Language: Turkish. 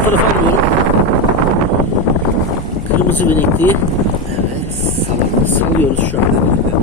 bu tarafa alıyorum. Kırmızı benekliği. Evet, salıyoruz şu an.